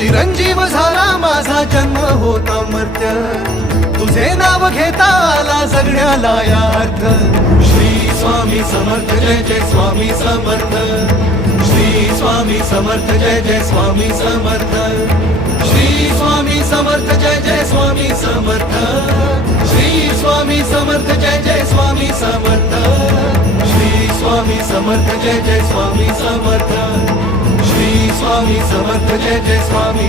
चिरंजीव झाला माझा जन्म होता मर्त्य, तुझे नाव घेता आला जगण्याला या अर्थ. श्री स्वामी समर्थ जय जय स्वामी समर्थ, श्री स्वामी समर्थ जय जय स्वामी समर्थ, श्री स्वामी समर्थ जय जय स्वामी समर्थ, श्री स्वामी समर्थ जय जय स्वामी समर्थ, श्री स्वामी समर्थ जय जय स्वामी समर्थ, श्री स्वामी समर्थ जय जय स्वामी.